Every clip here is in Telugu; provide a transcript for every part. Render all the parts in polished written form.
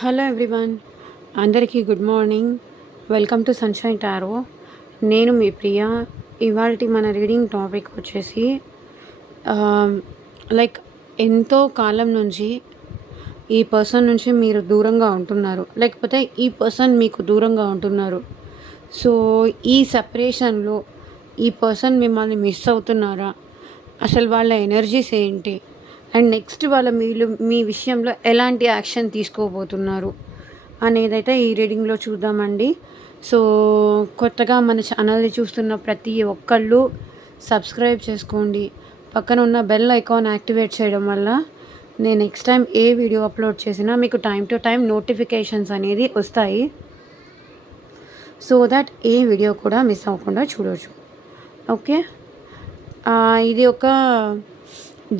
హలో ఎవ్రీవన్, అందరికీ good morning. Welcome to sunshine tarot. నేను మీ ప్రియా. ఇవాల్టి మన రీడింగ్ టాపిక్ వచ్చేసి లైక్ ఎంతో కాలం నుంచి ఈ పర్సన్ నుంచి మీరు దూరంగా ఉంటున్నారు, లేకపోతే ఈ పర్సన్ మీకు దూరంగా ఉంటున్నారు. సో ఈ సెపరేషన్లో ఈ పర్సన్ మిమ్మల్ని మిస్ అవుతున్నారా? అసలు వాళ్ళ ఎనర్జీస్ ఏంటి? అండ్ నెక్స్ట్ వాళ్ళ మీ విషయంలో ఎలాంటి యాక్షన్ తీసుకోబోతున్నారు అనేదైతే ఈ రీడింగ్లో చూద్దామండి. సో కొత్తగా మన ఛానల్ని చూస్తున్న ప్రతి ఒక్కళ్ళు సబ్స్క్రైబ్ చేసుకోండి. పక్కన ఉన్న బెల్ ఐకాన్ యాక్టివేట్ చేయడం వల్ల నేను నెక్స్ట్ టైం ఏ వీడియో అప్లోడ్ చేసినా మీకు టైం టు టైం నోటిఫికేషన్స్ అనేది వస్తాయి. సో దట్ ఏ వీడియో కూడా మిస్ అవ్వకుండా చూడవచ్చు. ఓకే, ఇది ఒక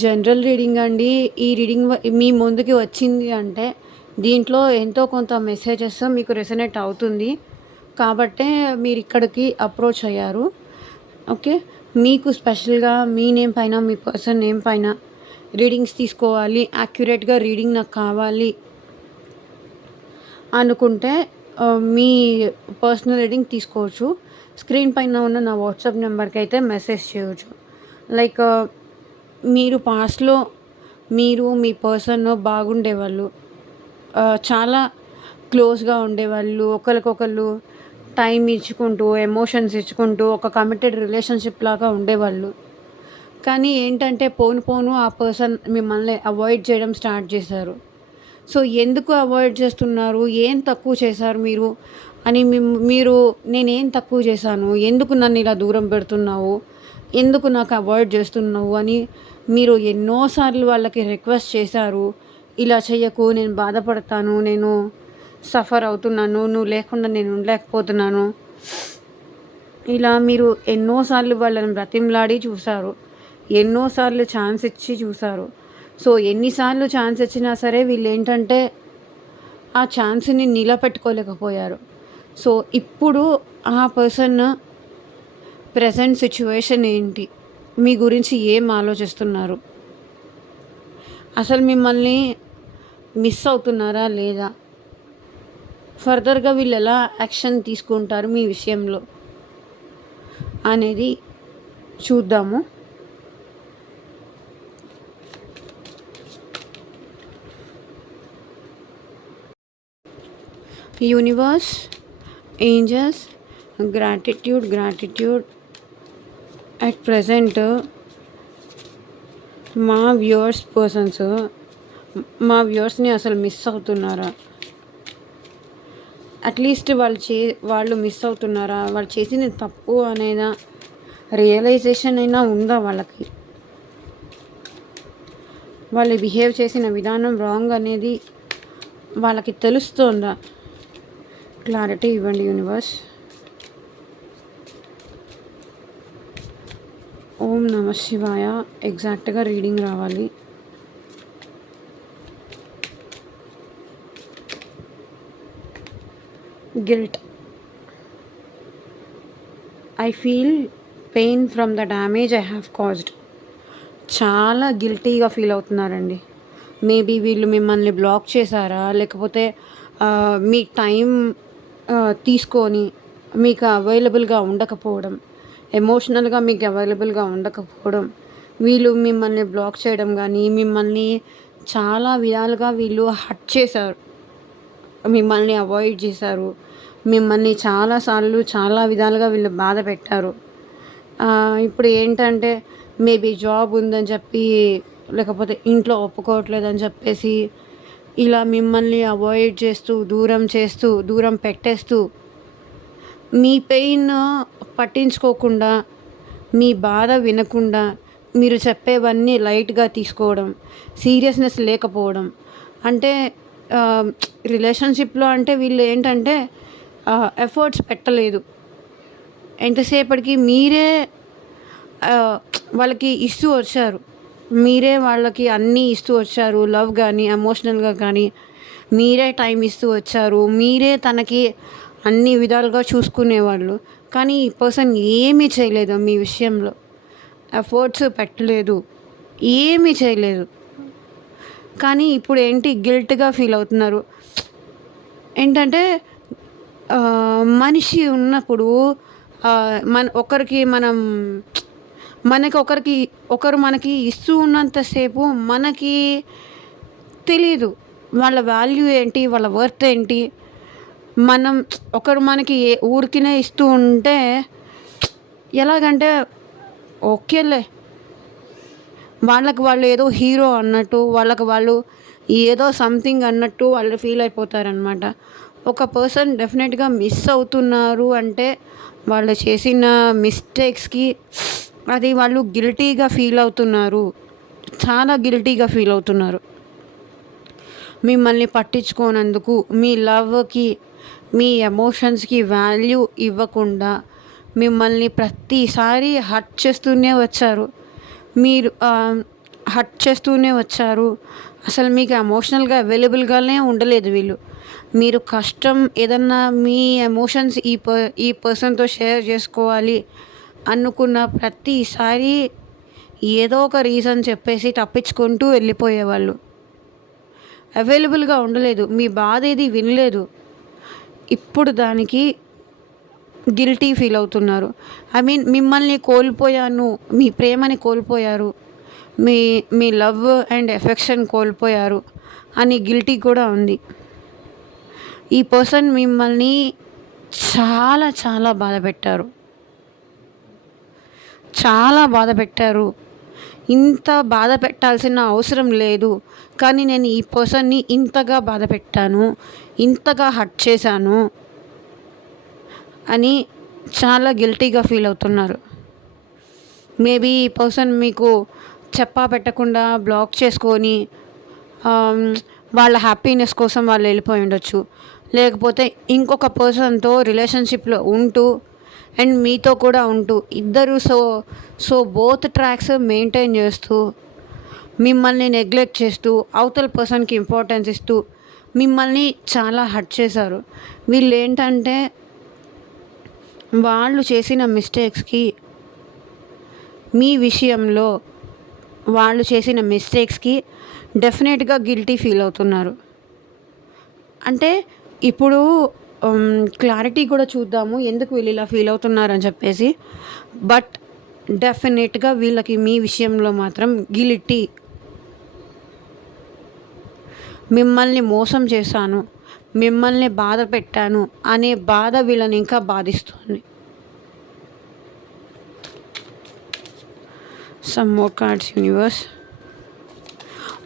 జనరల్ రీడింగ్ అండి. ఈ రీడింగ్ మీ ముందుకి వచ్చింది అంటే దీంట్లో ఎంతో కొంత మెసేజెస్ మీకు రెసనేట్ అవుతుంది కాబట్టే మీరు ఇక్కడికి అప్రోచ్ అయ్యారు. ఓకే, మీకు స్పెషల్గా మీ నేమ్ పైన, మీ పర్సన్ నేమ్ పైన రీడింగ్స్ తీసుకోవాలి, యాక్యురేట్గా రీడింగ్ నాకు కావాలి అనుకుంటే మీ పర్సనల్ రీడింగ్ తీసుకోవచ్చు. స్క్రీన్ పైన ఉన్న నా వాట్సాప్ నెంబర్కి అయితే మెసేజ్ చేయవచ్చు. లైక్ మీరు పాస్ట్లో మీరు మీ పర్సన్ బాగుండేవాళ్ళు, చాలా క్లోజ్గా ఉండేవాళ్ళు, ఒకరికొకళ్ళు టైం ఇచ్చుకుంటూ, ఎమోషన్స్ ఇచ్చుకుంటూ ఒక కమిటెడ్ రిలేషన్షిప్ లాగా ఉండేవాళ్ళు. కానీ ఏంటంటే పోను పోను ఆ పర్సన్ మిమ్మల్ని అవాయిడ్ చేయడం స్టార్ట్ చేశారు. సో ఎందుకు అవాయిడ్ చేస్తున్నారు, ఏం తక్కువ చేశారు మీరు అని మీరు నేనేం తక్కువ చేశాను, ఎందుకు నన్ను ఇలా దూరం పెడుతున్నావు, ఎందుకు నాకు అవాయిడ్ చేస్తున్నావు అని మీరు ఎన్నోసార్లు వాళ్ళకి రిక్వెస్ట్ చేశారు. ఇలా చెయ్యకు, నేను బాధపడతాను, నేను సఫర్ అవుతున్నాను, నువ్వు లేకుండా నేను ఉండలేకపోతున్నాను, ఇలా మీరు ఎన్నోసార్లు వాళ్ళని బ్రతిమలాడి చూశారు, ఎన్నోసార్లు ఛాన్స్ ఇచ్చి చూశారు. సో ఎన్నిసార్లు ఛాన్స్ ఇచ్చినా సరే వీళ్ళు ఏంటంటే ఆ ఛాన్స్ని నిలబెట్టుకోలేకపోయారు. సో ఇప్పుడు ఆ పర్సన్ ప్రజెంట్ సిచ్యువేషన్ ఏంటి, మీ గురించి ఏం ఆలోచిస్తున్నారు, అసలు మిమ్మల్ని మిస్ అవుతున్నారా లేదా, ఫర్దర్గా వీళ్ళు ఎలా యాక్షన్ తీసుకుంటారు మీ విషయంలో అనేది చూద్దాము. Universe, angels, gratitude at present మా వ్యూవర్స్ని అసలు మిస్ అవుతున్నారా, అట్లీస్ట్ వాళ్ళు మిస్ అవుతున్నారా, వాళ్ళు చేసింది తప్పు అనేదా రియలైజేషన్ అయినా ఉందా వాళ్ళకి, వాళ్ళు బిహేవ్ చేసిన విధానం రాంగ్ అనేది వాళ్ళకి తెలుస్తుందా? క్లారిటీ ఇవ్వండి యూనివర్స్. ఓం నమ శివాయ. ఎగ్జాక్ట్గా రీడింగ్ రావాలి. Guilt. I feel pain from the damage I have caused. చాలా గిల్టీగా ఫీల్ అవుతున్నారండి. మేబీ వీళ్ళు మిమ్మల్ని బ్లాక్ చేశారా, లేకపోతే మీ టైం తీసుకొని మీకు అవైలబుల్గా ఉండకపోవడం, ఎమోషనల్గా మీకు అవైలబుల్గా ఉండకపోవడం, వీళ్ళు మిమ్మల్ని బ్లాక్ చేయడం కానీ, మిమ్మల్ని చాలా విధాలుగా వీళ్ళు హర్ట్ చేశారు, మిమ్మల్ని అవాయిడ్ చేశారు, మిమ్మల్ని చాలాసార్లు చాలా విధాలుగా వీళ్ళు బాధ పెట్టారు. ఇప్పుడు ఏంటంటే మేబీ జాబ్ ఉందని చెప్పి, లేకపోతే ఇంట్లో ఒప్పుకోవట్లేదని చెప్పేసి ఇలా మిమ్మల్ని అవాయిడ్ చేస్తూ, దూరం పెట్టేస్తూ, మీ పెయిన్ పట్టించుకోకుండా, మీ బాధ వినకుండా, మీరు చెప్పేవన్నీ లైట్గా తీసుకోవడం, సీరియస్నెస్ లేకపోవడం. అంటే రిలేషన్షిప్లో అంటే వీళ్ళు ఏంటంటే ఎఫర్ట్స్ పెట్టలేదు, ఎంతసేపటికి మీరే వాళ్ళకి ఇస్తూ వచ్చారు, మీరే వాళ్ళకి అన్నీ ఇస్తూ వచ్చారు, లవ్ కానీ ఎమోషనల్గా కానీ మీరే టైం ఇస్తూ వచ్చారు, మీరే తనకి అన్ని విధాలుగా చూసుకునేవాళ్ళు. కానీ ఈ పర్సన్ ఏమీ చేయలేదు, మీ విషయంలో ఎఫర్ట్స్ పెట్టలేదు, ఏమీ చేయలేదు. కానీ ఇప్పుడు ఏంటి గిల్ట్గా ఫీల్ అవుతున్నారు, ఏంటంటే మనిషి ఉన్నప్పుడు ఒకరికి ఒకరు మనకి ఇస్తూ ఉన్నంత సేపు మనకి తెలీదు. వాళ్ళ వాల్యూ ఏంటి? వాళ్ళ వర్త్ ఏంటి? మనం ఒకరు మనకి ఊరికినే ఇస్తూ ఉంటే ఎలాగంటే ఓకేలే, వాళ్ళకి వాళ్ళు ఏదో హీరో అన్నట్టు, వాళ్ళకి వాళ్ళు ఏదో సంథింగ్ అన్నట్టు వాళ్ళు ఫీల్ అయిపోతారనమాట. ఒక పర్సన్ డెఫినెట్గా మిస్ అవుతున్నారు అంటే వాళ్ళు చేసిన మిస్టేక్స్కి అది వాళ్ళు గిల్టీగా ఫీల్ అవుతున్నారు, చాలా గిల్టీగా ఫీల్ అవుతున్నారు. మిమ్మల్ని పట్టించుకోనందుకు, మీ లవ్కి, మీ ఎమోషన్స్కి వాల్యూ ఇవ్వకుండా మిమ్మల్ని ప్రతిసారి హర్ట్ చేస్తూనే వచ్చారు. మీరు హర్ట్ చేస్తూనే వచ్చారు. అసలు మీకు ఎమోషనల్గా అవైలబుల్గానే ఉండలేదు వీళ్ళు. మీరు కష్టం ఏదన్నా మీ ఎమోషన్స్ ఈ పర్సన్తో షేర్ చేసుకోవాలి అనుకున్న ప్రతిసారి ఏదో ఒక రీజన్ చెప్పేసి తప్పించుకుంటూ వెళ్ళిపోయేవాళ్ళు. అవైలబుల్గా ఉండలేదు. మీ బాధ ఏది వినలేదు. ఇప్పుడు దానికి గిల్టీ ఫీల్ అవుతున్నారు. ఐ మీన్ మిమ్మల్ని కోల్పోయాను, మీ ప్రేమని కోల్పోయారు, మీ మీ లవ్ అండ్ ఎఫెక్షన్ కోల్పోయారు అని గిల్టీ కూడా ఉంది. ఈ పర్సన్ మిమ్మల్ని చాలా చాలా బాధ పెట్టారు, చాలా బాధ పెట్టారు. ఇంత బాధ పెట్టాల్సిన అవసరం లేదు, కానీ నేను ఈ పర్సన్ని ఇంతగా బాధ పెట్టాను, ఇంతగా హర్ట్ చేశాను అని చాలా గిల్టీగా ఫీల్ అవుతున్నారు. మేబీ ఈ పర్సన్ మీకు చెప్పా పెట్టకుండా బ్లాక్ చేసుకొని వాళ్ళ హ్యాపీనెస్ కోసం వాళ్ళు వెళ్ళిపోయి ఉండొచ్చు. లేకపోతే ఇంకొక పర్సన్తో రిలేషన్షిప్లో ఉంటూ అండ్ మీతో కూడా ఉంటూ ఇద్దరు బోత్ ట్రాక్స్ మెయింటైన్ చేస్తూ మిమ్మల్ని నెగ్లెక్ట్ చేస్తూ అవతల పర్సన్కి ఇంపార్టెన్స్ ఇస్తూ మిమ్మల్ని చాలా హర్ట్ చేశారు. వీళ్ళు ఏంటంటే వాళ్ళు చేసిన మిస్టేక్స్కి మీ విషయంలో వాళ్ళు చేసిన మిస్టేక్స్కి డెఫినెట్గా గిల్టీ ఫీల్ అవుతున్నారు. అంటే ఇప్పుడు క్లారిటీ కూడా చూద్దాము ఎందుకు వీళ్ళు ఇలా ఫీల్ అవుతున్నారని చెప్పేసి. బట్ డెఫినెట్గా వీళ్ళకి మీ విషయంలో మాత్రం గిల్టీ, మిమ్మల్ని మోసం చేశాను, మిమ్మల్ని బాధ పెట్టాను అనే బాధ వీళ్ళని ఇంకా బాధిస్తుంది. Some more cards universe.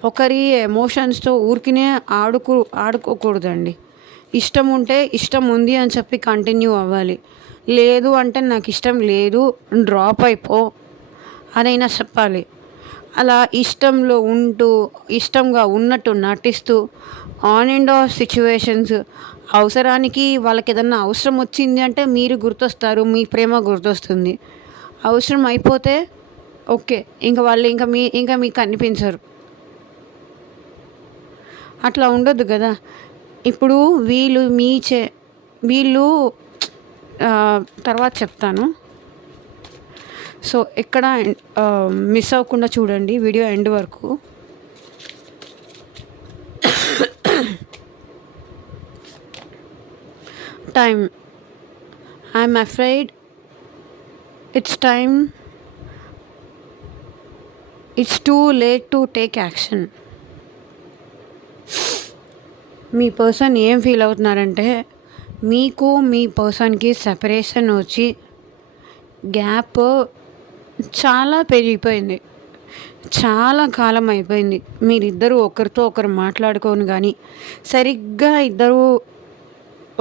ఒకరి ఎమోషన్స్తో ఊరికినే ఆడుకోకూడదండి. ఇష్టం ఉంటే ఇష్టం ఉంది అని చెప్పి కంటిన్యూ అవ్వాలి. లేదు అంటే నాకు ఇష్టం లేదు, డ్రాప్ అయిపో అదైనా చెప్పాలి. అలా ఇష్టంలో ఉంటూ ఇష్టంగా ఉన్నట్టు నటిస్తూ ఆన్ అండ్ ఆఫ్ సిచ్యువేషన్స్, అవసరానికి వాళ్ళకి ఏదన్నా అవసరం వచ్చింది అంటే మీరు గుర్తొస్తారు, మీ ప్రేమ గుర్తొస్తుంది. అవసరం అయిపోతే ఓకే, ఇంకా వాళ్ళు ఇంకా మీకు కనిపించరు. అట్లా ఉండొద్దు కదా. ఇప్పుడు వీళ్ళు తర్వాత చెప్తాను. సో ఎక్కడ మిస్ అవ్వకుండా చూడండి వీడియో ఎండ్ వరకు. Time. I'm afraid it's time. It's too late to take action. Me person ఏం ఫీల్ అవుతున్నారంటే మీకు మీ పర్సన్కి సెపరేషన్ వచ్చి గ్యాప్ చాలా పెరిగిపోయింది, చాలా కాలం అయిపోయింది. మీరిద్దరూ ఒకరితో ఒకరు మాట్లాడుకొని కానీ సరిగ్గా ఇద్దరు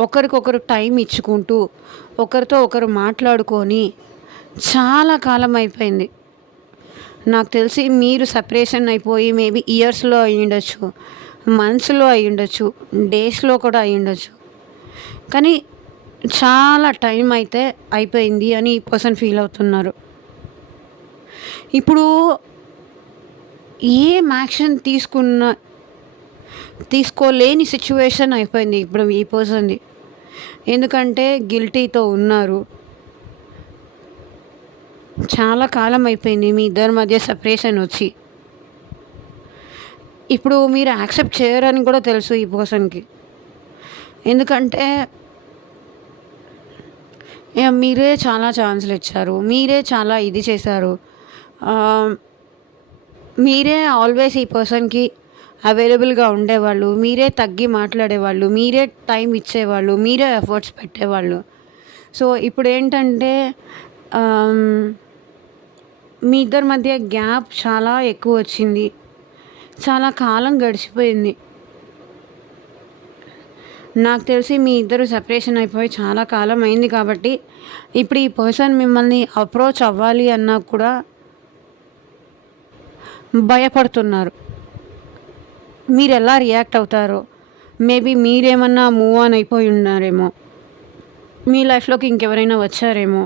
ఒకరికొకరు టైం ఇచ్చుకుంటూ ఒకరితో ఒకరు మాట్లాడుకొని చాలా కాలం అయిపోయింది. నాకు తెలిసి మీరు సెపరేషన్ అయిపోయి మేబీ ఇయర్స్లో అయి ఉండొచ్చు, మంత్స్లో అయి ఉండొచ్చు, డేస్లో కూడా అయి ఉండొచ్చు. కానీ చాలా టైం అయితే అయిపోయింది అని ఈ పర్సన్ ఫీల్ అవుతున్నారు. ఇప్పుడు ఏం యాక్షన్ తీసుకోలేని సిచ్యువేషన్ అయిపోయింది ఇప్పుడు ఈ పర్సన్ది. ఎందుకంటే గిల్టీతో ఉన్నారు. చాలా కాలం అయిపోయింది మీ ఇద్దరి మధ్య సెపరేషన్ వచ్చి. ఇప్పుడు మీరు యాక్సెప్ట్ చేయరని కూడా తెలుసు ఈ పర్సన్కి. ఎందుకంటే మీరే చాలా ఛాన్స్‌లు ఇచ్చారు. మీరే చాలా ఇది చేశారు. ఆహ్, మీరే ఆల్వేస్ ఈ పర్సన్‌కి అవైలబుల్‌గా ఉండేవాళ్ళు. మీరే తగ్గి మాట్లాడేవాళ్ళు. మీరే టైం ఇచ్చేవాళ్ళు. మీరే ఎఫర్ట్స్ పెట్టేవాళ్ళు. సో, ఇప్పుడేంటంటే ఆహ్, మీ ఇద్దరి మధ్య గ్యాప్ చాలా ఎక్కువొచ్చింది. చాలా కాలం గడిచిపోయింది. నాకు తెలిసి మీ ఇద్దరు సెపరేషన్ అయిపోయి చాలా కాలం అయింది కాబట్టి, ఇప్పుడు ఈ పర్సన్ మిమ్మల్ని అప్రోచ్ అవ్వాలి అన్నా కూడా భయపడుతున్నారు. మీరెలా రియాక్ట్ అవుతారో, మేబీ మీరేమన్నా మూవ్ ఆన్ అయిపోయి ఉన్నారేమో. మీ లైఫ్‌లోకి ఇంకెవరైనా వచ్చారేమో.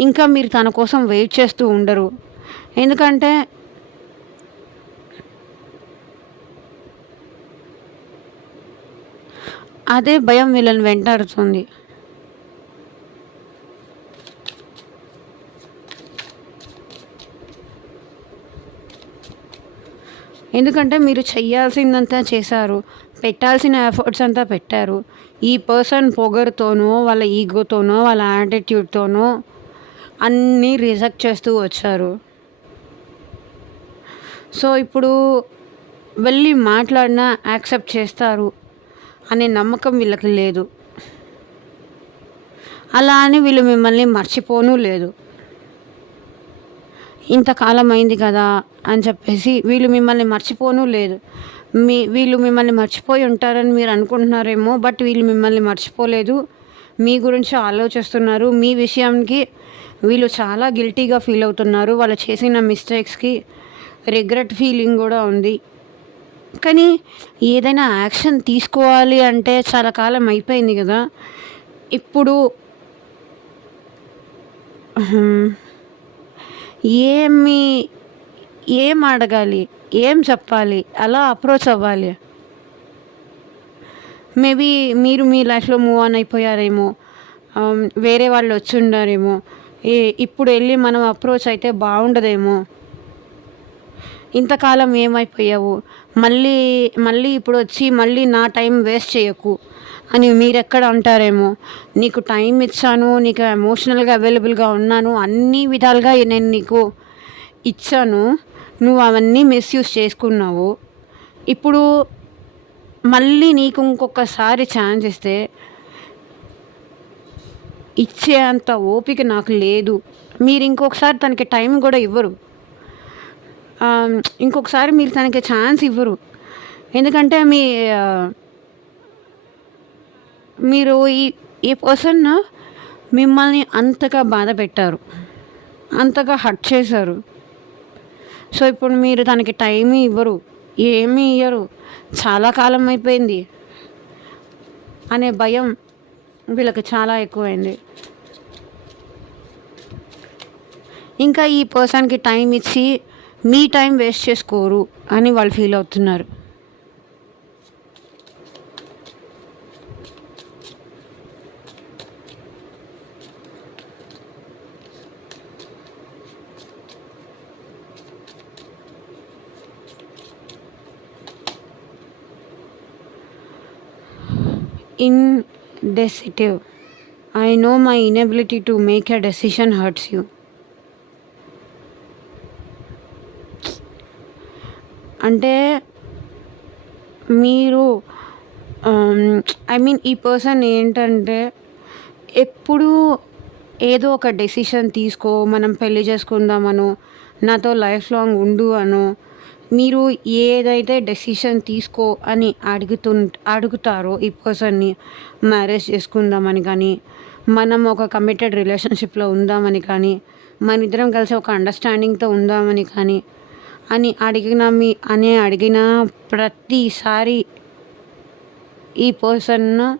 ఇంకా మీరు తన కోసం వెయిట్ చేస్తూ ఉండరు. ఎందుకంటే అదే భయం వీళ్ళని వెంటాడుతుంది. ఎందుకంటే మీరు చెయ్యాల్సిందంతా చేశారు. పెట్టాల్సిన ఎఫర్ట్స్ అంతా పెట్టారు. ఈ పర్సన్ పొగరుతోనో, వాళ్ళ ఈగోతోనో, వాళ్ళ యాటిట్యూడ్‌తోనో అన్నీ రిజెక్ట్ చేస్తూ వచ్చారు. సో, ఇప్పుడు వెళ్ళి మాట్లాడినా యాక్సెప్ట్ చేస్తారు అనే నమ్మకం వీళ్ళకి లేదు. అలా అని వీళ్ళు మిమ్మల్ని మర్చిపోనూ లేదు. ఇంతకాలం అయింది కదా అని చెప్పేసి వీళ్ళు మిమ్మల్ని మర్చిపోనూ లేదు. వీళ్ళు మిమ్మల్ని మర్చిపోయి ఉంటారని మీరు అనుకుంటున్నారేమో. బట్ వీళ్ళు మిమ్మల్ని మర్చిపోలేదు. మీ గురించి ఆలోచిస్తున్నారు. మీ విషయానికి వీళ్ళు చాలా గిల్టీగా ఫీల్ అవుతున్నారు. వాళ్ళు చేసిన మిస్టేక్స్‌కి రిగ్రెట్ ఫీలింగ్ కూడా ఉంది. కానీ ఏదైనా యాక్షన్ తీసుకోవాలి అంటే చాలా కాలం అయిపోయింది కదా! ఇప్పుడు హ్మ్. ఏమి ఏం అడగాలి? ఏం చెప్పాలి? ఎలా అప్రోచ్ అవ్వాలి? మేబీ మీరు మీ లైఫ్‌లో మూవ్ ఆన్ అయిపోయారేమో. వేరే వాళ్ళు వచ్చుండారేమో. ఇప్పుడు ఎళ్లి మనం అప్రోచ్ అయితే బావుండదేమో. ఇంతకాలం ఏమైపోయావు? మళ్ళీ మళ్ళీ ఇప్పుడొచ్చి మళ్ళీ నా టైం వేస్ట్ చేయకు అని మీరెక్కడ అంటారేమో. నీకు టైం ఇచ్చాను. నీకు ఎమోషనల్‌గా అవైలబుల్‌గా ఉన్నాను. అన్ని విధాలుగా నేను నీకు ఇచ్చాను. నువ్వు అవన్నీ మిస్‌యూజ్ చేసుకున్నావు. ఇప్పుడు మళ్ళీ నీకు ఇంకొకసారి ఛాన్స్ ఇస్తే ఇచ్చే అంత ఓపిక నాకు లేదు. మీరు ఇంకొకసారి తనకి టైం కూడా ఇవ్వరు. ఇంకొకసారి మీరు తనకి ఛాన్స్ ఇవ్వరు. ఎందుకంటే మీరు ఈ పర్సన్ మిమ్మల్ని అంతగా బాధపెట్టారు. అంతగా హర్ట్ చేశారు. సో, ఇప్పుడు మీరు తనకి టైం ఇవ్వరు. ఏమీ ఇయ్యరు. చాలా కాలం అయిపోయింది అనే భయం వీళ్ళకి చాలా ఎక్కువైంది. ఇంకా ఈ పర్సన్‌కి టైం ఇచ్చి మీ టైం వేస్ట్ చేసుకోరు అని వాళ్ళు ఫీల్ అవుతున్నారు. Indecisive. I know my inability to make a decision hurts you. అంటే మీరు ఈ పర్సన్ ఏంటంటే ఎప్పుడూ ఏదో ఒక డెసిషన్ తీసుకో, మనం పెళ్లి చేసుకుందామనో, నాతో లైఫ్ లాంగ్ ఉండు అనో, మీరు ఏదైతే డెసిషన్ తీసుకో అని అడుగుతారో ఈ పర్సన్‌ని మ్యారేజ్ చేసుకుందామని కానీ, మనం ఒక కమిటెడ్ రిలేషన్‌షిప్‌లో ఉందామని కానీ, మనిద్దరం కలిసి ఒక అండర్‌స్టాండింగ్‌తో ఉందామని కానీ అడిగిన ప్రతిసారి ఈ పర్సన్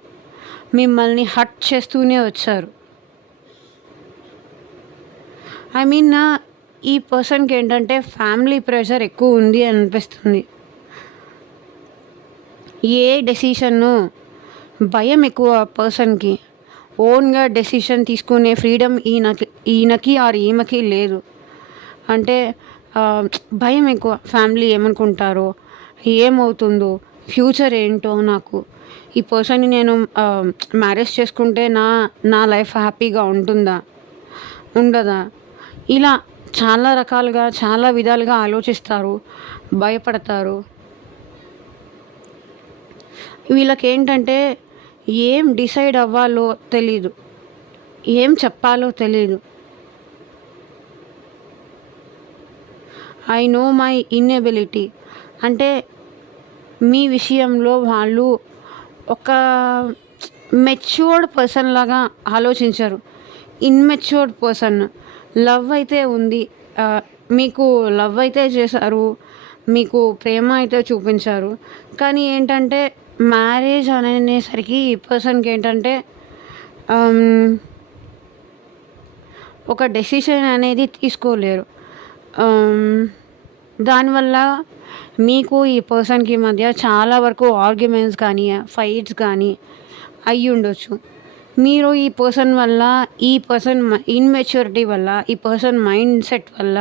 మిమ్మల్ని హర్ట్ చేస్తూనే వచ్చారు. ఈ పర్సన్‌కి ఏంటంటే ఫ్యామిలీ ప్రెషర్ ఎక్కువ ఉంది అనిపిస్తుంది. ఏ డెసిషను భయం ఎక్కువ పర్సన్‌కి. ఓన్‌గా డెసిషన్ తీసుకునే ఫ్రీడమ్ ఈయనకి ఆర్ ఈమెకి లేదు. అంటే భయం ఎక్కువ. ఫ్యామిలీ ఏమనుకుంటారో, ఏమవుతుందో, ఫ్యూచర్ ఏంటో నాకు, ఈ పర్సన్‌ని నేను మ్యారేజ్ చేసుకుంటే నా నా లైఫ్ హ్యాపీగా ఉంటుందా? ఉండదా? ఇలా చాలా రకాలుగా, చాలా విధాలుగా ఆలోచిస్తారు, భయపడతారు. వీళ్ళకేంటంటే ఏం డిసైడ్ అవ్వాలో తెలీదు. ఏం చెప్పాలో తెలీదు. I know my inability. అంటే మీ విషయంలో వాళ్ళు ఒక మెచ్యూర్డ్ పర్సన్ లాగా ఆలోచించరు. Immatured person. లవ్ అయితే ఉంది. మీకు లవ్ అయితే చేశారు. మీకు ప్రేమ అయితే చూపించారు. కానీ ఏంటంటే మ్యారేజ్ అనేసరికి ఈ పర్సన్‌కి ఏంటంటే ఆహ్, ఒక డెసిషన్ అనేది తీసుకోలేరు. ఆహ్, దానివల్ల మీకు ఈ పర్సన్‌కి మధ్య చాలా వరకు ఆర్గ్యుమెంట్స్ కానీ, ఫైట్స్ కానీ అయ్యుండొచ్చు. మీరు ఈ పర్సన్ వల్ల, ఈ పర్సన్ ఇన్‌మెచ్యూరిటీ వల్ల, ఈ పర్సన్ మైండ్ సెట్ వల్ల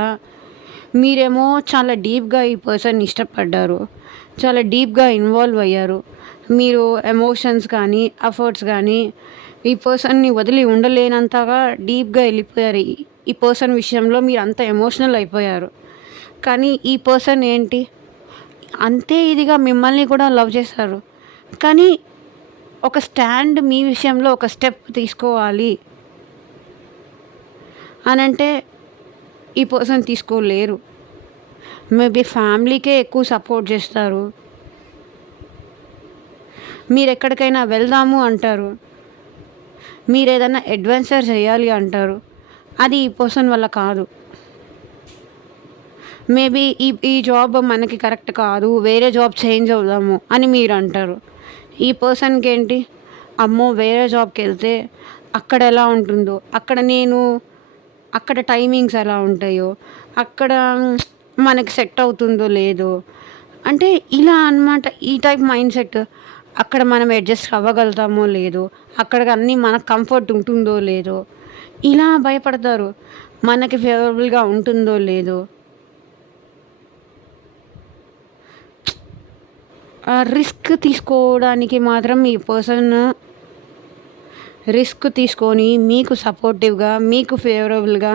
మీరేమో చాలా డీప్‌గా ఈ పర్సన్‌ని ఇష్టపడ్డారు. చాలా డీప్‌గా ఇన్వాల్వ్ అయ్యారు. మీరు ఎమోషన్స్ కానీ, ఎఫర్ట్స్ కానీ ఈ పర్సన్‌ని వదిలి ఉండలేనంతగా డీప్‌గా ఎళ్ళిపోయారు. ఈ పర్సన్ విషయంలో మీరంత ఎమోషనల్ అయిపోయారు. కానీ ఈ పర్సన్ ఏంటి, అంతే ఇదిగా మిమ్మల్ని కూడా లవ్ చేశారు. కానీ ఒక స్టాండ్ మీ విషయంలో ఒక స్టెప్ తీసుకోవాలి అనంటే ఈ పర్సన్ తీసుకోలేరు. మేబీ ఫ్యామిలీకే ఎక్కువ సపోర్ట్ చేస్తారు. మీరెక్కడికైనా వెళ్దాము అంటారు. మీరేదన్నా అడ్వెంచర్ చేయాలి అంటారు. అది ఈ పర్సన్ వల్ల కాదు. మేబీ ఈ జాబ్ మనకి కరెక్ట్ కాదు, వేరే జాబ్ చేంజ్ అవుదాము అని మీరంటారు. ఈ పర్సన్‌కి ఏంటి, అమ్మో! వేరే జాబ్‌కెళ్తే అక్కడ ఎలా ఉంటుందో, అక్కడ టైమింగ్స్ ఎలా ఉంటాయో, అక్కడ మనకి సెట్ అవుతుందో లేదో, అంటే ఇలా అనమాట. ఈ టైప్ మైండ్ సెట్. అక్కడ మనం అడ్జస్ట్ అవ్వగలుగుతామో లేదో, అక్కడ అన్నీ మనకు కంఫర్ట్ ఉంటుందో లేదో, ఇలా భయపడతారు. మనకి ఫేవరబుల్‌గా ఉంటుందో లేదో. రిస్క్ తీసుకోవడానికి మాత్రం ఈ పర్సన్ రిస్క్ తీసుకొని మీకు సపోర్టివ్‌గా, మీకు ఫేవరబుల్‌గా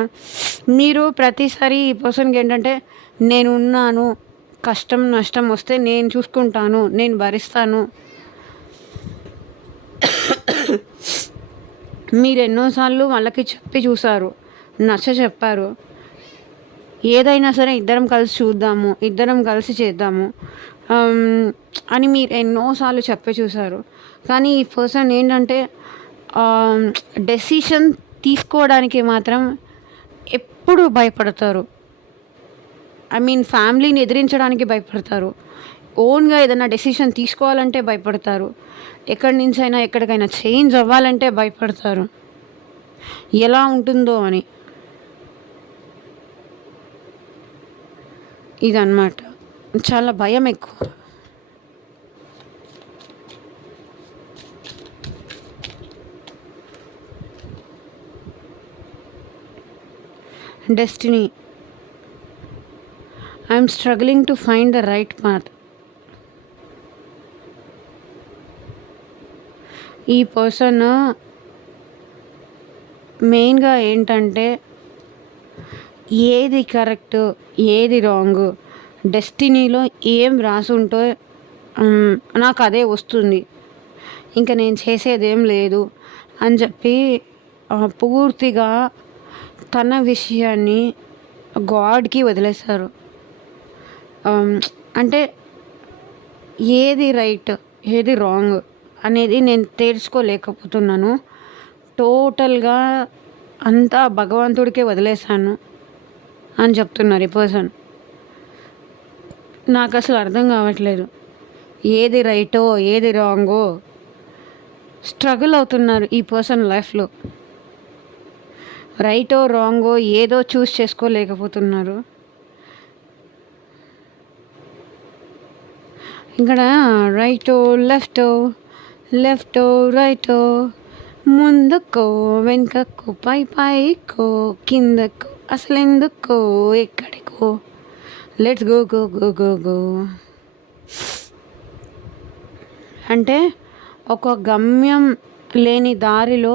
మీరు ప్రతిసారి ఈ పర్సన్‌కి ఏంటంటే నేనున్నాను, కష్టం నష్టం వస్తే నేను చూసుకుంటాను, నేను భరిస్తాను. మీరు ఎన్నో సార్లు వాళ్ళకి చెప్పి చూసారు, నచ్చచెప్పారు. ఏదైనా సరే ఇద్దరం కలిసి చూద్దాము, ఇద్దరం కలిసి చేద్దాము అని మీరు ఎన్నో సార్లు చెప్పి చూసారు. కానీ ఈ పర్సన్ ఏంటంటే డెసిషన్ తీసుకోవడానికి మాత్రం ఎప్పుడు భయపడతారు. ఐ మీన్ ఫ్యామిలీని ఎదిరించడానికి భయపడతారు. ఓన్‌గా ఏదైనా డెసిషన్ తీసుకోవాలంటే భయపడతారు. ఎక్కడి నుంచైనా ఎక్కడికైనా చేంజ్ అవ్వాలంటే భయపడతారు. ఎలా ఉంటుందో అని. ఇదన్నమాట. చాలా భయం ఎక్కువ. Destiny. I'm struggling to find the right path. ఈ పర్సన్ మెయిన్‌గా ఏంటంటే ఏది కరెక్ట్, ఏది రాంగ్, డెస్టినీలో ఏం రాసుంటో నాకు అదే వస్తుంది, ఇంక నేను చేసేదేం లేదు అని చెప్పి పూర్తిగా తన విషయాన్ని గాడ్‌కి వదిలేశారు. అంటే ఏది రైట్, ఏది రాంగ్ అనేది నేను తెలుసుకోలేకపోతున్నాను. టోటల్‌గా అంతా భగవంతుడికే వదిలేశాను అని చెప్తున్నారు ఈ పర్సన్. నాకసలు అర్థం కావట్లేదు. ఏది రైటో, ఏది రాంగో స్ట్రగుల్ అవుతున్నారు ఈ పర్సన్ లైఫ్‌లో. రైటో, రాంగో ఏదో చూస్ చేసుకోలేకపోతున్నారు. ఇక్కడ రైటో, లెఫ్టో, రైటో, ముందుకో, వెనుకకో, పైకో, కిందకో, అసలెందుకో, ఎక్కడికో, let's go go go go go. అంటే ఒక గమ్యం లేని దారిలో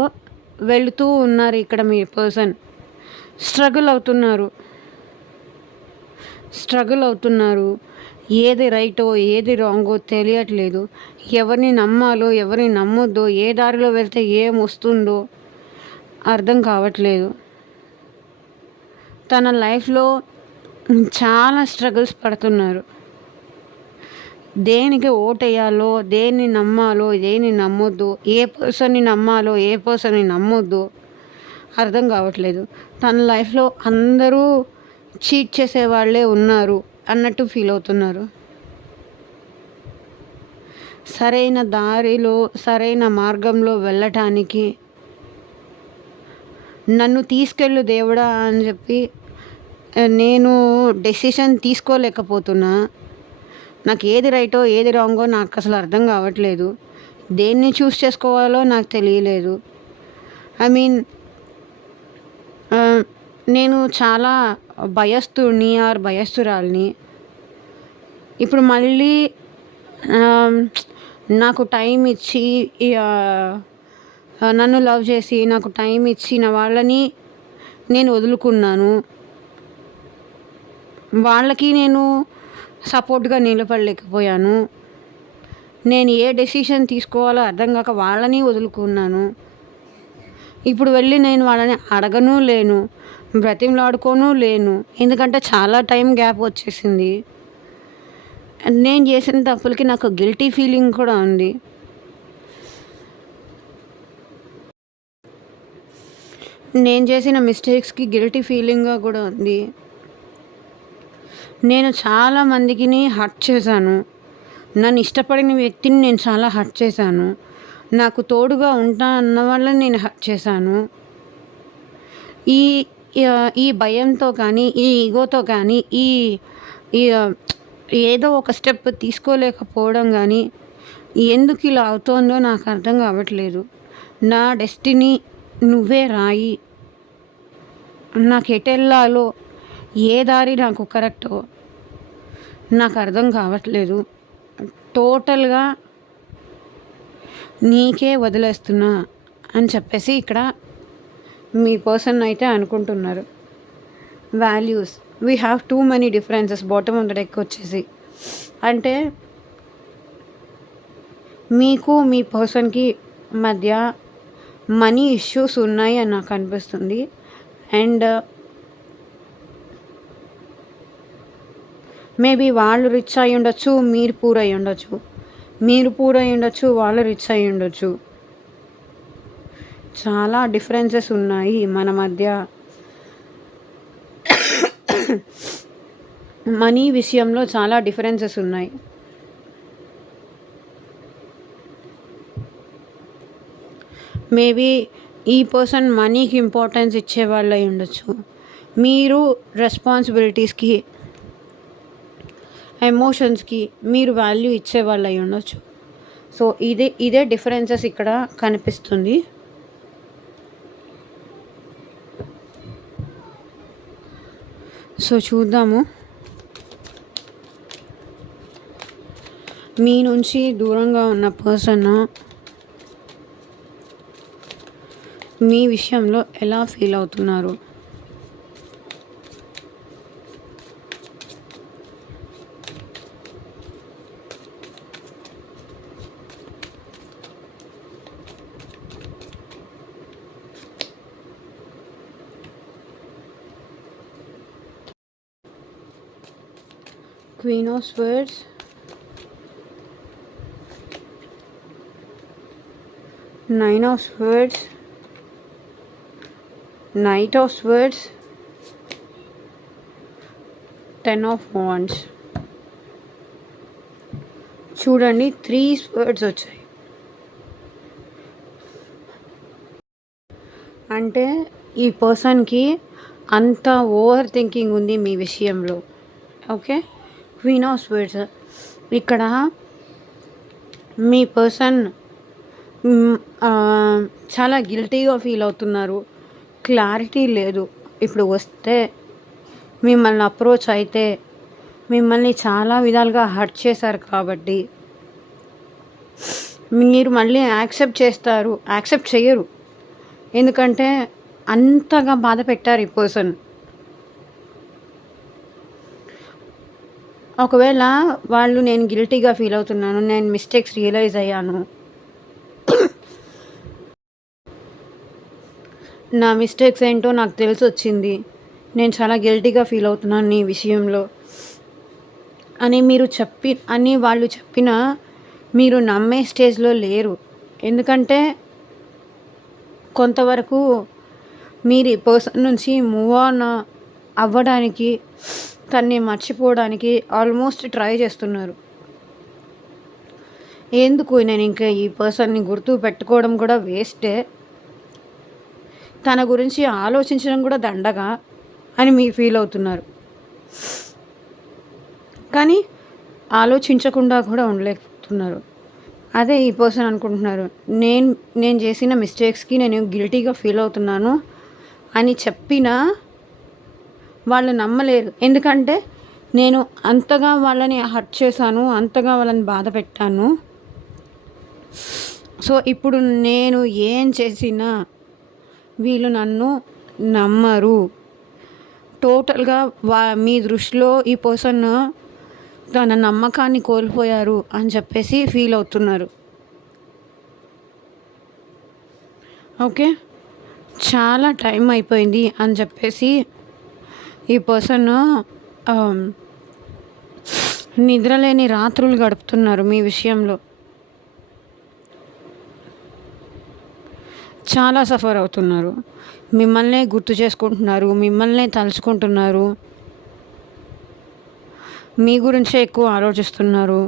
వెళుతూ ఉన్నారు ఇక్కడ మీ పర్సన్. స్ట్రగుల్ అవుతున్నారు. స్ట్రగుల్ అవుతున్నారు. ఏది రైటో ఏది రాంగో తెలియట్లేదు. ఎవరిని నమ్మాలో ఎవరిని నమ్మొద్దో, ఏ దారిలో వెళ్తే ఏమొస్తుందో అర్థం కావట్లేదు. తన లైఫ్లో చాలా స్ట్రగుల్స్ పడుతున్నారు. దేనికి ఓటేయాలో, దేన్ని నమ్మాలో, దేన్ని నమ్మొద్దో, ఏ పర్సన్ని నమ్మాలో, ఏ పర్సన్ని నమ్మొద్దో అర్థం కావట్లేదు. తన లైఫ్లో అందరూ చీట్ చేసేవాళ్ళే ఉన్నారు అన్నట్టు ఫీల్ అవుతున్నారు. సరైన దారిలో, సరైన మార్గంలో వెళ్ళటానికి నన్ను తీసుకెళ్ళు దేవుడా అని చెప్పి నేను డెసిషన్ తీసుకోలేకపోతున్నా. నాకు ఏది రైటో ఏది రాంగో నాకు అసలు అర్థం కావట్లేదు. దేన్ని చూస్ చేసుకోవాలో నాకు తెలియలేదు. ఐ మీన్ నేను చాలా భయస్తురాలిని. ఇప్పుడు మళ్ళీ నాకు టైం ఇచ్చి నన్ను లవ్ చేసి నాకు టైం ఇచ్చిన వాళ్ళని నేను వదులుకున్నాను. వాళ్ళకి నేను సపోర్ట్గా నిలబడలేకపోయాను. నేను ఏ డెసిషన్ తీసుకోవాలో అర్థం కాక వాళ్ళని వదులుకున్నాను. ఇప్పుడు వెళ్ళి నేను వాళ్ళని అడగను లేను, బ్రతిమలాడుకోను లేను. ఎందుకంటే చాలా టైం గ్యాప్ వచ్చేసింది. నేను చేసిన తప్పులకి నాకు గిల్టీ ఫీలింగ్ కూడా ఉంది. నేను చేసిన మిస్టేక్స్కి గిల్టీ ఫీలింగ్గా కూడా ఉంది. నేను చాలా మందికి హర్ట్ చేశాను. నన్ను ఇష్టపడిన వ్యక్తిని నేను చాలా హర్ట్ చేశాను. నాకు తోడుగా ఉంటా అన్న వాళ్ళని నేను హర్ట్ చేశాను. ఈ ఈ భయంతో కానీ, ఈ ఈగోతో కానీ, ఈ ఏదో ఒక స్టెప్ తీసుకోలేకపోవడం కానీ ఎందుకు ఇలా అవుతోందో నాకు అర్థం కావట్లేదు. నా డెస్టినీ నువ్వే రాయి. నాకు ఎటు వెళ్ళాలో, ఏ దారి నాకు కరెక్టో నాకు అర్థం కావట్లేదు. టోటల్గా నీకే వదిలేస్తున్నా అని చెప్పేసి ఇక్కడ మీ పర్సన్ అయితే అనుకుంటున్నారు. Values, we have too many differences. Bottom of the deck వచ్చేసి అంటే మీకు మీ పర్సన్కి మధ్య మనీ ఇష్యూస్ ఉన్నాయి అని నాకు అనిపిస్తుంది. అండ్ మేబీ వాళ్ళు రిచ్ అయి ఉండొచ్చు, మీరు పూర్ అయి ఉండొచ్చు. మీరు పూర్ అయి ఉండొచ్చు, వాళ్ళు రిచ్ అయి ఉండొచ్చు. చాలా డిఫరెన్సెస్ ఉన్నాయి మన మధ్య. మనీ విషయంలో చాలా డిఫరెన్సెస్ ఉన్నాయి. మేబీ ఈ పర్సన్ మనీకి ఇంపార్టెన్స్ ఇచ్చే వాళ్ళు అయి ఉండొచ్చు. మీరు రెస్పాన్సిబిలిటీస్కి, ఎమోషన్స్కి మీరు వాల్యూ ఇచ్చే వాళ్ళు అయి ఉండొచ్చు. సో ఇదే డిఫరెన్సెస్ ఇక్కడ కనిపిస్తుంది. సో చూద్దాము. మీ నుంచి దూరంగా ఉన్న పర్సన్ మీ విషయంలో ఎలా ఫీల్ అవుతున్నారు? Queen of Swords, Nine of Swords, Knight of Swords, Ten of Wands. చూడండి, 3 స్వర్డ్స్ వచ్చాయి. అంటే ఈ పర్సన్కి అంత ఓవర్ థింకింగ్ ఉంది మీ విషయంలో. Okay, queen of swords. ఇక్కడ మీ పర్సన్ చాలా గిల్టీగా ఫీల్ అవుతున్నారు. క్లారిటీ లేదు. ఇప్పుడు వస్తే మిమ్మల్ని అప్రోచ్ అయితే మిమ్మల్ని చాలా విధాలుగా హర్ట్ చేశారు కాబట్టి మీరు మళ్ళీ యాక్సెప్ట్ చెయ్యరు. ఎందుకంటే అంతగా బాధ పెట్టారు ఈ పర్సన్. ఒకవేళ వాళ్ళు నేను గిల్టీగా ఫీల్ అవుతున్నాను, నేను మిస్టేక్స్ రియలైజ్ అయ్యాను, నా మిస్టేక్స్ ఏంటో నాకు తెలిసొచ్చింది, నేను చాలా గిల్టీగా ఫీల్ అవుతున్నాను నీ విషయంలో అని వాళ్ళు చెప్పినా మీరు నమ్మే స్టేజ్లో లేరు. ఎందుకంటే కొంతవరకు మీరు ఈ పర్సన్ నుంచి మూవ్ ఆన్ అవ్వడానికి, తన్ని మర్చిపోవడానికి ఆల్మోస్ట్ ట్రై చేస్తున్నారు. ఎందుకు నేను ఇంకా ఈ పర్సన్ని గుర్తు పెట్టుకోవడం కూడా వేస్టే, తన గురించి ఆలోచించడం కూడా దండగా అని మీరు ఫీల్ అవుతున్నారు. కానీ ఆలోచించకుండా కూడా ఉండలేకపోతున్నారు. అదే ఈ పర్సన్ అనుకుంటున్నారు, నేను నేను చేసిన మిస్టేక్స్కి నేను గిల్టీగా ఫీల్ అవుతున్నాను అని చెప్పినా వాళ్ళు నమ్మలేరు. ఎందుకంటే నేను అంతగా వాళ్ళని హర్ట్ చేశాను, అంతగా వాళ్ళని బాధ పెట్టాను. సో ఇప్పుడు నేను ఏం చేసినా వీళ్ళు నన్ను నమ్మరు. టోటల్గా మీ దృష్టిలో ఈ పర్సన్ తన నమ్మకాన్ని కోల్పోయారు అని చెప్పేసి ఫీల్ అవుతున్నారు. ఓకే, చాలా టైం అయిపోయింది అని చెప్పేసి ఈ పర్సన్ నిద్రలేని రాత్రులు గడుపుతున్నారు మీ విషయంలో. చాలా సఫర్ అవుతున్నారు. మిమ్మల్నే గుర్తు చేసుకుంటున్నారు, మిమ్మల్నే తలుచుకుంటున్నారు, మీ గురించే ఎక్కువ ఆలోచిస్తున్నారు.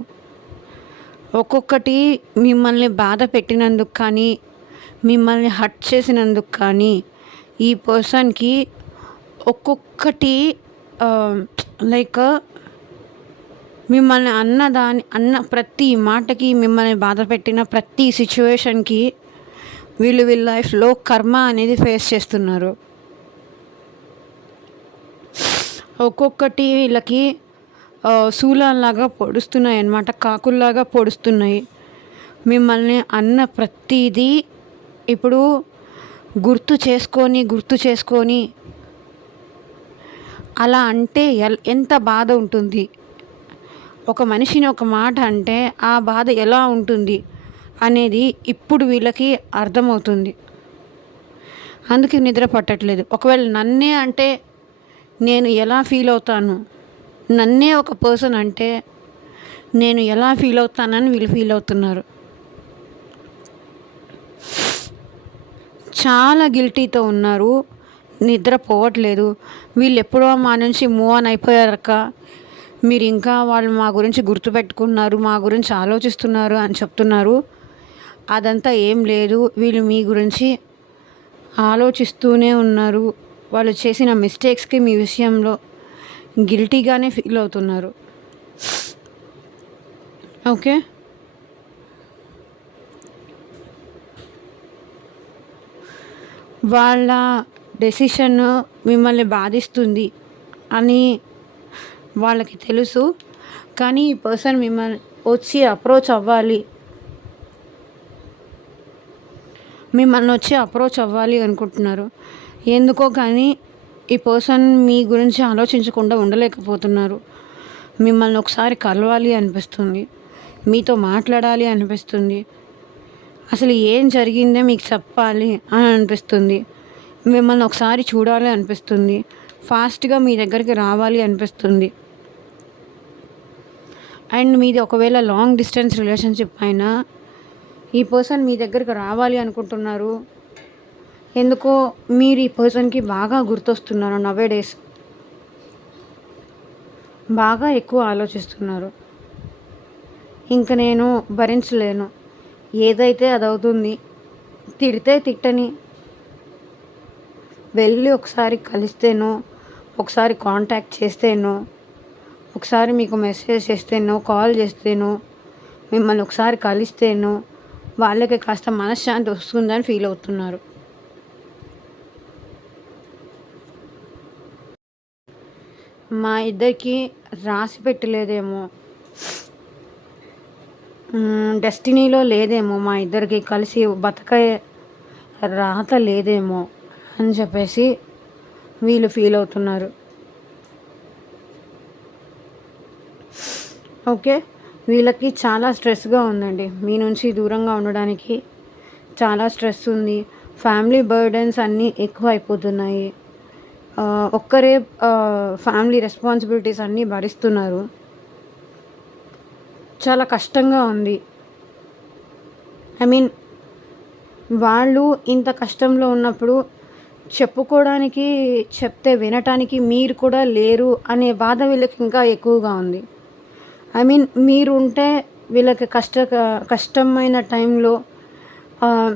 ఒక్కొక్కటి మిమ్మల్ని బాధ పెట్టినందుకు కానీ, మిమ్మల్ని హర్ట్ చేసినందుకు కానీ ఈ పర్సన్కి ఒక్కొక్కటి లైక్ మిమ్మల్ని అన్న ప్రతి మాటకి, మిమ్మల్ని బాధ పెట్టిన ప్రతి సిచ్యువేషన్కి వీళ్ళ లైఫ్లో కర్మ అనేది ఫేస్ చేస్తున్నారు. ఒక్కొక్కటి వీళ్ళకి శూలాల్లాగా పొడుస్తున్నాయి అన్నమాట, కాకుల్లాగా పొడుస్తున్నాయి. మిమ్మల్ని అన్న ప్రతిదీ ఇప్పుడు గుర్తు చేసుకొని అలా అంటే ఎంత బాధ ఉంటుంది. ఒక మనిషిని ఒక మాట అంటే ఆ బాధ ఎలా ఉంటుంది అనేది ఇప్పుడు వీళ్ళకి అర్థమవుతుంది. అందుకే నిద్ర పట్టట్లేదు. ఒకవేళ నన్నే అంటే నేను ఎలా ఫీల్ అవుతాను, నన్నే ఒక పర్సన్ అంటే నేను ఎలా ఫీల్ అవుతానని వీళ్ళు ఫీల్ అవుతున్నారు. చాలా గిల్టీతో ఉన్నారు, నిద్ర పోవట్లేదు. వీళ్ళు ఎప్పుడో మా నుంచి మూవ్ ఆన్ అయిపోయారక్క, మీరు ఇంకా వాళ్ళు మా గురించి గుర్తుపెట్టుకున్నారు, మా గురించి ఆలోచిస్తున్నారు అని చెప్తున్నారు. అదంతా ఏం లేదు, వీళ్ళు మీ గురించి ఆలోచిస్తూనే ఉన్నారు. వాళ్ళు చేసిన మిస్టేక్స్కి మీ విషయంలో గిల్టీగానే ఫీల్ అవుతున్నారు. ఓకే, వాళ్ళ డెసిషన్ మిమ్మల్ని బాధిస్తుంది అని వాళ్ళకి తెలుసు. కానీ ఈ పర్సన్ మిమ్మల్ని వచ్చి అప్రోచ్ అవ్వాలి అనుకుంటున్నారు. ఎందుకో కానీ ఈ పర్సన్ మీ గురించి ఆలోచించకుండా ఉండలేకపోతున్నారు. మిమ్మల్ని ఒకసారి కలవాలి అనిపిస్తుంది, మీతో మాట్లాడాలి అనిపిస్తుంది, అసలు ఏం జరిగిందో మీకు చెప్పాలి అని అనిపిస్తుంది, మిమ్మల్ని ఒకసారి చూడాలి అనిపిస్తుంది, ఫాస్ట్గా మీ దగ్గరికి రావాలి అనిపిస్తుంది. అండ్ మీది ఒకవేళ లాంగ్ డిస్టెన్స్ రిలేషన్షిప్ అయినా ఈ పర్సన్ మీ దగ్గరికి రావాలి అనుకుంటున్నారు. ఎందుకో మీరు ఈ పర్సన్కి బాగా గుర్తొస్తున్నారు. నవేడేస్ బాగా ఎక్కువ ఆలోచిస్తున్నారు. ఇంక నేను భరించలేను, ఏదైతే అది అవుతుంది, తిడితే తిట్టని, వెళ్ళి ఒకసారి కలిస్తేనో, ఒకసారి కాంటాక్ట్ చేస్తేనో, ఒకసారి మీకు మెసేజ్ చేస్తేనో, కాల్ చేస్తేనో, మిమ్మల్ని ఒకసారి కలిస్తేనో వాళ్ళకి కాస్త మనశ్శాంతి వస్తుందని ఫీల్ అవుతున్నారు. మా ఇద్దరికి రాసి పెట్టలేదేమో, డెస్టినీలో లేదేమో మా ఇద్దరికి కలిసి బతకే రాత లేదేమో అని చెప్పేసి వీళ్ళు ఫీల్ అవుతున్నారు. ఓకే. వీళ్ళకి చాలా స్ట్రెస్‌గా ఉందండి. మీ నుంచి దూరంగా ఉండడానికి చాలా స్ట్రెస్ ఉంది. ఫ్యామిలీ బర్డెన్స్ అన్నీ ఎక్కువైపోతున్నాయి. ఒక్కరే ఫ్యామిలీ రెస్పాన్సిబిలిటీస్ అన్నీ భరిస్తున్నారు. చాలా కష్టంగా ఉంది. ఐ మీన్ వాళ్ళు ఇంత కష్టంలో ఉన్నప్పుడు చెప్పుకోవడానికి, చెప్తే వినటానికి మీరు కూడా లేరు అనే బాధ వీళ్ళకి ఇంకా ఎక్కువగా ఉంది. ఐ మీన్ మీరు ఉంటే వీళ్ళకి కష్టమైన టైంలో ఆహ్,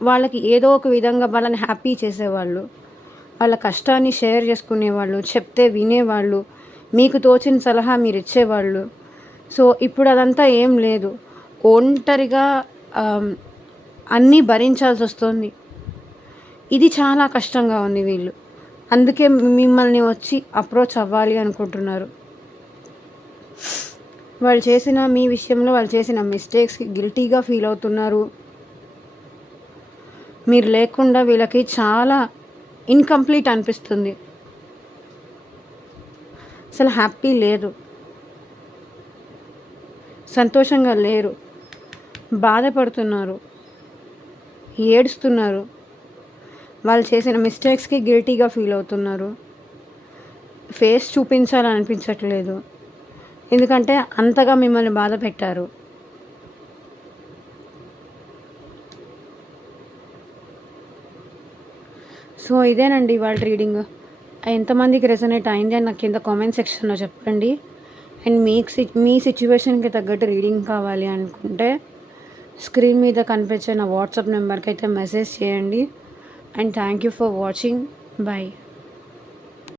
వాళ్ళకి ఏదో ఒక విధంగా వాళ్ళని హ్యాపీ చేసేవాళ్ళు. వాళ్ళ కష్టాన్ని షేర్ చేసుకునేవాళ్ళు, చెప్తే వినేవాళ్ళు, మీకు తోచిన సలహా మీరిచ్చేవాళ్ళు. సో, ఇప్పుడు అదంతా ఏం లేదు. ఒంటరిగా ఆహ్, అన్నీ భరించాల్సొస్తుంది. ఇది చాలా కష్టంగా ఉంది వీళ్ళు. అందుకే మిమ్మల్ని వచ్చి అప్రోచ్ అవ్వాలి అనుకుంటున్నారు. మీ విషయంలో వాళ్ళు చేసిన మిస్టేక్స్‌కి గిల్టీగా ఫీల్ అవుతున్నారు. మీరు లేకుండా వీళ్ళకి చాలా ఇన్‌కంప్లీట్ అనిపిస్తుంది. అసలు హ్యాపీ లేదు. సంతోషంగా లేరు. బాధపడుతున్నారు. ఏడుస్తున్నారు. వాళ్ళు చేసిన మిస్టేక్స్‌కి గిల్టీగా ఫీల్ అవుతున్నారు. ఫేస్ చూపించాలనిపించట్లేదు. ఎందుకంటే అంతగా మిమ్మల్ని బాధ పెట్టారు. సో, ఇదేనండి ఇవాళ రీడింగ్. ఎంతమందికి రెసొనేట్ అయింది అని నాకు కింద కామెంట్ సెక్షన్‌లో చెప్పండి. అండ్ మీ సిట్యుయేషన్‌కి తగ్గట్టు రీడింగ్ కావాలి అనుకుంటే స్క్రీన్ మీద కనిపించే నా వాట్సాప్ నెంబర్కి అయితే మెసేజ్ చేయండి. And thank you for watching. By.